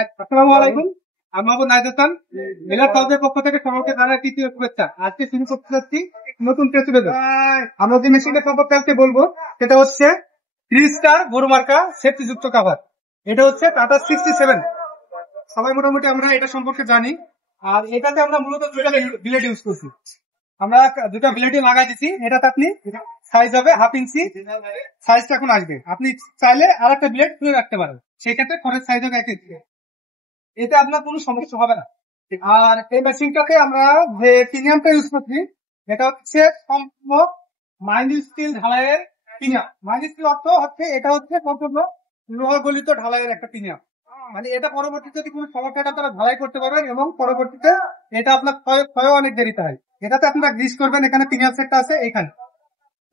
আসসালামু আলাইকুম। আমি মোহাম্মদ নাইদ হাসান। মিলাদ ক্লাবের পক্ষ থেকে সকলকে জানাই তৃতীয় শুভেচ্ছা। আজকে শুরু করতে যাচ্ছি নতুন প্রতিবেদন। আমরা যে মেশিনটা সম্পর্কে আজকে বলবো সেটা হচ্ছে 3 স্টার গরু মার্কা সেফটি যুক্ত কাভার। এটা হচ্ছে টাটা 67। সবাই মোটামুটি আমরা এটা সম্পর্কে জানি। আর এটাতে আমরা মূলত দুইটা ব্লেড ইউজ করছি। আমরা দুটা ব্লেডই লাগাই দিচ্ছি। এটাতে আপনি সাইজ হবে 1/2 ইঞ্চি সাইজটা এখন আসবে। আপনি চাইলে আর একটা ব্লেড তুলে রাখতে পারেন, সেই ক্ষেত্রে খরচ সাইজ হবে 1 ইঞ্চি। এতে আপনার কোনো সমস্যা হবে না। আর এই মেশিনটাকে আমরা যে প্রিমিয়ামটা ইউজ করছি এটা হচ্ছে সম্পূর্ণ মাইন্ড স্টিল ঢালাইয়ের প্রিমিয়াম। মাইন্ড স্টিল অর্থ হচ্ছে এটা হচ্ছে সম্পূর্ণ লোহা গলিত ঢালাইয়ের একটা প্রিমিয়াম। মানে এটা পরবর্তীতে যদি কোনো সমস্যা হয় আপনারা ঢালাই করতে পারবেন এবং পরবর্তীতে এটা আপনার ক্ষয় অনেক দেরিতে হয়। এটাতে আপনারা গ্রিস করবেন, এখানে প্রিমিয়াম সেটটা আছে, এখানে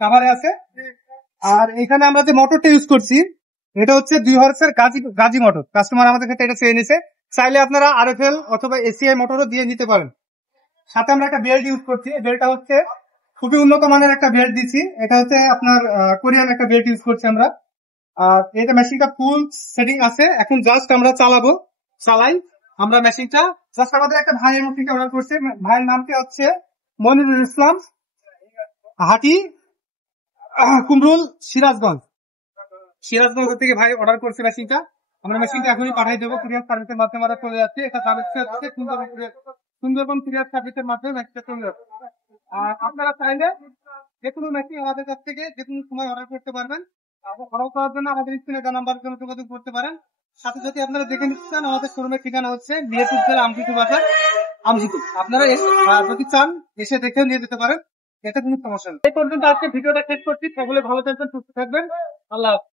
কাভারে আছে। আর এখানে আমরা যে মোটরটা ইউজ করছি এটা হচ্ছে 2 হর্সের গাজি মোটর। কাস্টমার আমাদের ক্ষেত্রে এটা চেয়ে নিছে। চাইলে আপনারা আরএফএল অথবা এসিআই মোটরও দিয়ে নিতে পারেন। সাথে আমরা একটা বেল্ট ইউজ করছি। এই বেল্টটা হচ্ছে খুবই উন্নত মানের একটা বেল্ট দিচ্ছি। এটা হচ্ছে আপনার কোরিয়ান একটা বেল্ট ইউজ করছি আমরা। আর এটা মেশিনটা ফুল সেটিং আছে। এখন জাস্ট আমরা চালাই আমরা মেশিনটা। জাস্ট আমাদের একটা ভাইয়ের মুখ থেকে অর্ডার করছি। ভাইয়ের নামটি হচ্ছে মনিরুল ইসলাম, হাটি কুমরুল, সিরাজগঞ্জ থেকে ভাই অর্ডার করছে মেশিনটা। আমরা মেশিনটা এখনই পাঠিয়ে দেবো কুরিয়ার সার্ভিসের মাধ্যমে। চলে যাচ্ছে এটা সুন্দরবন কুরিয়ার সার্ভিসের মাধ্যমে মেশিনটা চলে যাচ্ছে। আর আপনারা চাইলে যে কোনো মেশিন আমাদের কাছ থেকে যে কোনো সময় অর্ডার করতে পারবেন। অর্ডার করার জন্য আমাদের স্ক্রিনে দেওয়া নাম্বারের জন্য যোগাযোগ করতে পারেন। সাথে যদি আপনারা দেখে নিতে চান আমাদের শোরুমের ঠিকানা হচ্ছে মিয়াপুর জেলা আমজিতু বাজার, আমজিতু। আপনারা যদি চান এসে দেখেও নিয়ে যেতে পারেন, এটা কোনো সমস্যা নেই। এই পর্যন্ত আজকে ভিডিওটা শেষ করছি। সকলে ভালো থাকবেন, সুস্থ থাকবেন। আল্লাহ হাফেজ।